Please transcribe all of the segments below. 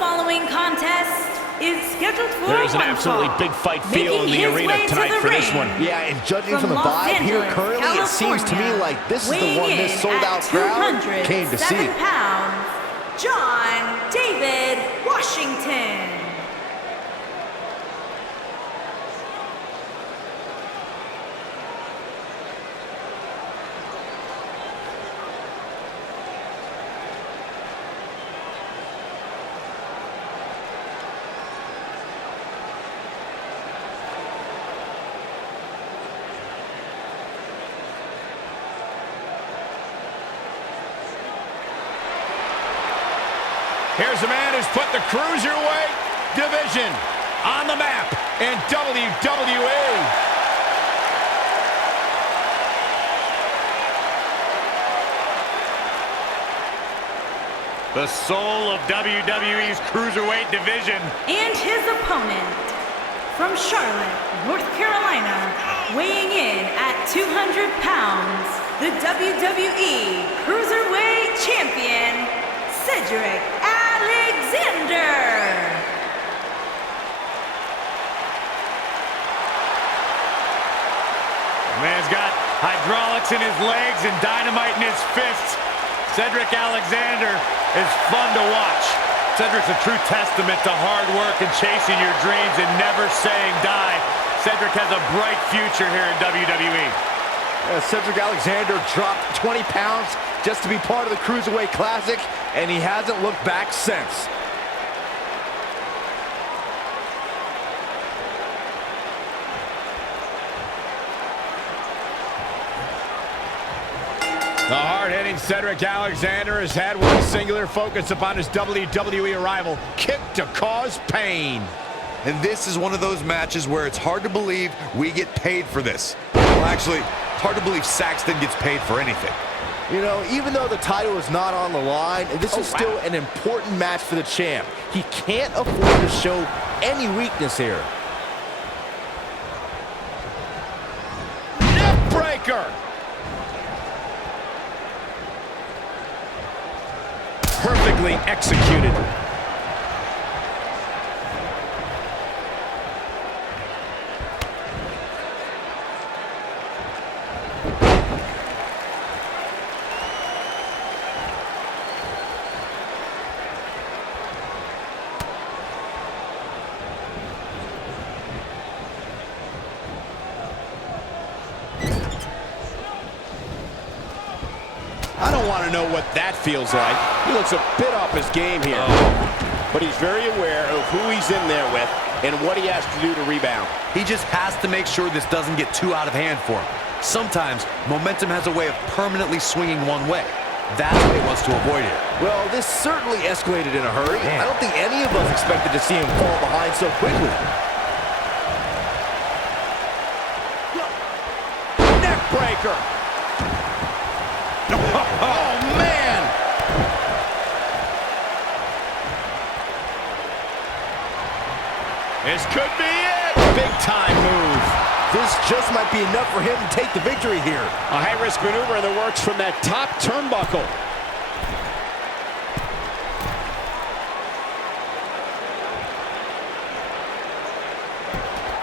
following contest is scheduled for There's an absolutely big fight feel in the arena tonight for this one. Yeah, and judging from the vibe here currently, it seems to me like this is the one this sold-out crowd came to see. Pounds, John David Washington. Here's a man who's put the Cruiserweight division on the map in WWE. The soul of WWE's Cruiserweight division. And his opponent, from Charlotte, North Carolina, weighing in at 200 pounds, the WWE Cruiserweight Champion, Cedric Alexander. The man's got hydraulics in his legs and dynamite in his fists. Cedric Alexander is fun to watch. Cedric's a true testament to hard work and chasing your dreams and never saying die. Cedric has a bright future here in WWE. Cedric Alexander dropped 20 pounds just to be part of the Cruiserweight Classic, and he hasn't looked back since. The hard-hitting Cedric Alexander has had one singular focus upon his WWE arrival: kick to cause pain. And this is one of those matches where it's hard to believe we get paid for this. Well, actually, it's hard to believe Saxton gets paid for anything. You know, even though the title is not on the line, this is still an important match for the champ. He can't afford to show any weakness here. Neck breaker. Perfectly executed. I don't want to know what that feels like. He looks a bit off his game here. But he's very aware of who he's in there with and what he has to do to rebound. He just has to make sure this doesn't get too out of hand for him. Sometimes momentum has a way of permanently swinging one way. That's what he wants to avoid here. Well, this certainly escalated in a hurry. I don't think any of us expected to see him fall behind so quickly. Neck breaker. Oh, man! This could be it! Big time move. This just might be enough for him to take the victory here. A high-risk maneuver in the works from that top turnbuckle.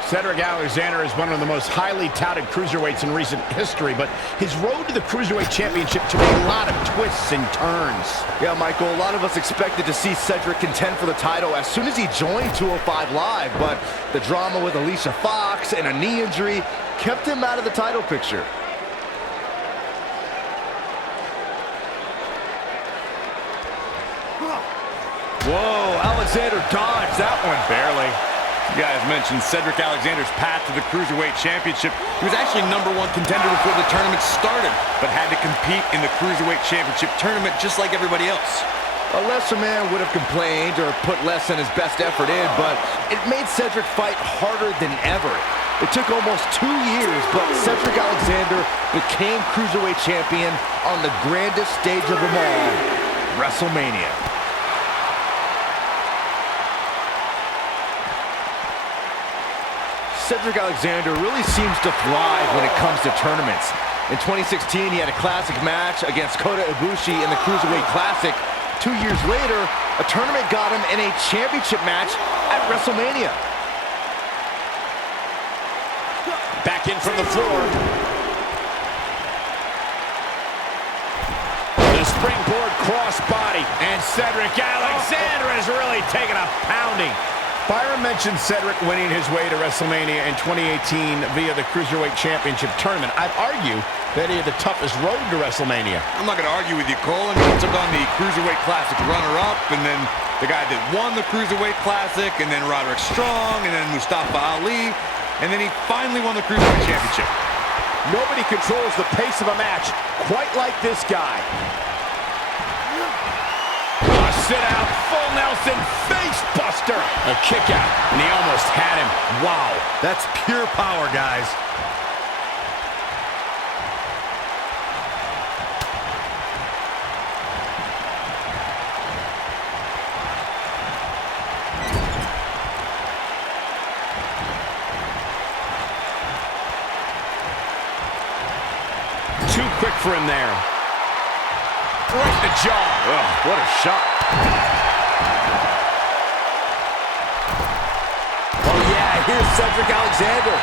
Cedric Alexander is one of the most highly touted cruiserweights in recent history, but his road to the Cruiserweight Championship took a lot of twists and turns. Yeah, Michael, a lot of us expected to see Cedric contend for the title as soon as he joined 205 Live, but the drama with Alicia Fox and a knee injury kept him out of the title picture. Whoa, Alexander dodged that one. Barely. You guys mentioned Cedric Alexander's path to the Cruiserweight Championship. He was actually #1 contender before the tournament started, but had to compete in the Cruiserweight Championship tournament just like everybody else. A lesser man would have complained or put less than his best effort in, but it made Cedric fight harder than ever. It took almost 2 years, but Cedric Alexander became Cruiserweight Champion on the grandest stage of them all, WrestleMania. Cedric Alexander really seems to thrive when it comes to tournaments. In 2016, he had a classic match against Kota Ibushi in the Cruiserweight Classic. 2 years later, A tournament got him in a championship match at WrestleMania. Back in from the floor. The springboard crossbody. And Cedric Alexander has really taken a pounding. Byron mentioned Cedric winning his way to WrestleMania in 2018 via the Cruiserweight Championship Tournament. I'd argue that he had the toughest road to WrestleMania. I'm not going to argue with you, Cole. I mean, he took on the Cruiserweight Classic runner-up, and then the guy that won the Cruiserweight Classic, and then Roderick Strong, and then Mustafa Ali, and then he finally won the Cruiserweight Championship. Nobody controls the pace of a match quite like this guy. Sit out, full Nelson, face buster. A kick out, and he almost had him. Wow, that's pure power, guys. Too quick for him there. Right in the jaw. Oh, what a shot. Oh yeah, here's Cedric Alexander.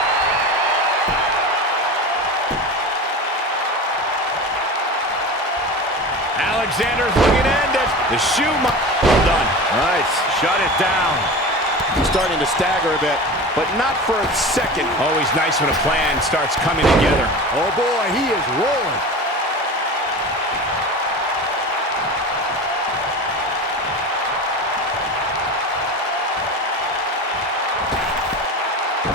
Alexander's looking to end it. The shoe well done. Nice. Shut it down. He's starting to stagger a bit, but not for a second. Always nice when a plan starts coming together. Oh boy, he is rolling.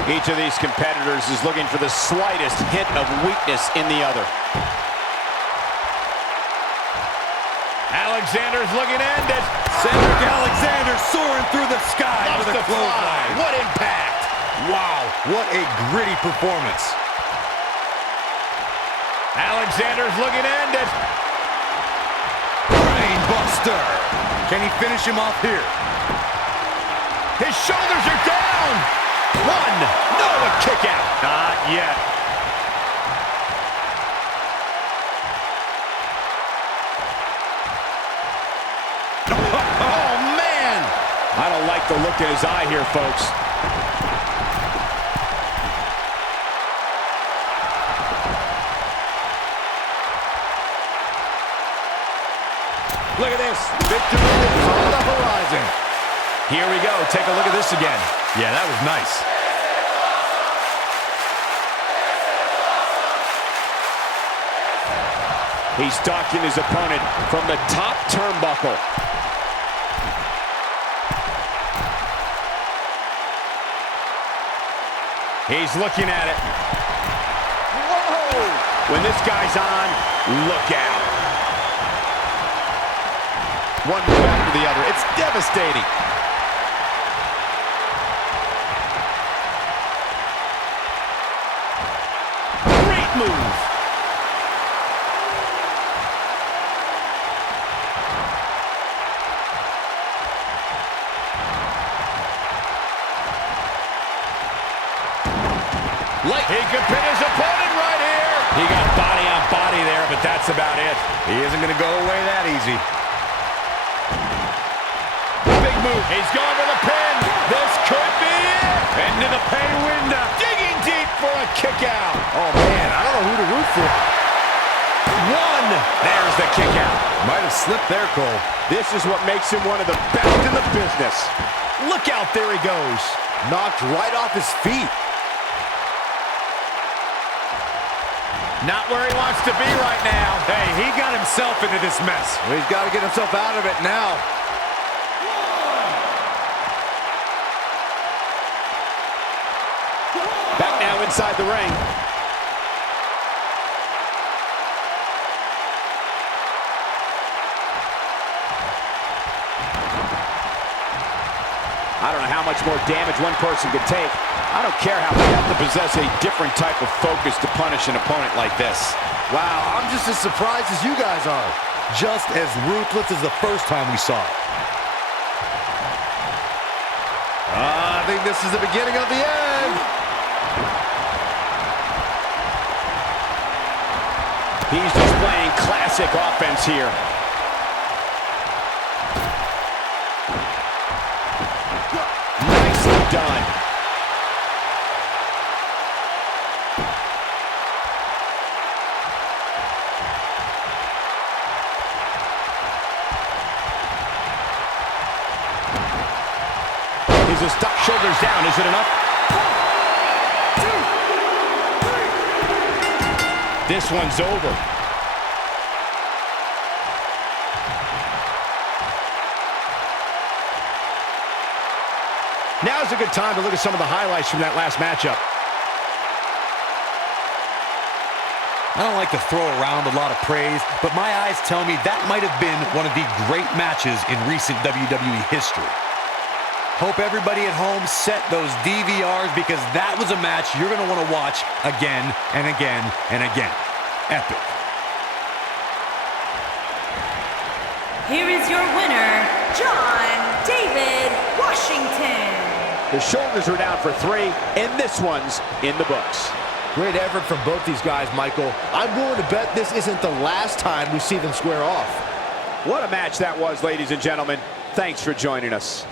Each of these competitors is looking for the slightest hint of weakness in the other. Alexander's looking to end it. Cedric Alexander soaring through the sky with a clothesline. What impact! Wow, what a gritty performance. Alexander's looking to end it. Brainbuster. Can he finish him off here? His shoulders are down. One! No, a kick out! Not yet. Oh, man! I don't like the look in his eye here, folks. Look at this. Victory is on the horizon. Here we go. Take a look at this again. Yeah, that was nice. He's stalking his opponent from the top turnbuckle. He's looking at it. Whoa! When this guy's on, look out. One move after the other. It's devastating. Great move. He could pin his opponent right here. He got body on body there, but that's about it. He isn't going to go away that easy. Big move. He's going for the pin. This could be it. Into the pay window. Digging deep for a kick out. Oh man, I don't know who to root for. One. There's the kick out. Might have slipped there, Cole. This is what makes him one of the best in the business. Look out, there he goes. Knocked right off his feet. Not where he wants to be right now. Hey, he got himself into this mess. Well, he's got to get himself out of it now. Back now inside the ring. I don't know how much more damage one person could take. I don't care how they have to possess a different type of focus to punish an opponent like this. Wow, I'm just as surprised as you guys are. Just as ruthless as the first time we saw it. I think this is the beginning of the end. He's just playing classic offense here. shoulders down. Is it enough? 1, 2, 3. This one's over. Now's a good time to look at some of the highlights from that last matchup. I don't like to throw around a lot of praise, but my eyes tell me that might have been one of the great matches in recent WWE history. Hope everybody at home set those DVRs because that was a match you're going to want to watch again and again and again. Epic. Here is your winner, John David Washington. The shoulders are down for 3, and this one's in the books. Great effort from both these guys, Michael. I'm willing to bet this isn't the last time we see them square off. What a match that was, ladies and gentlemen. Thanks for joining us.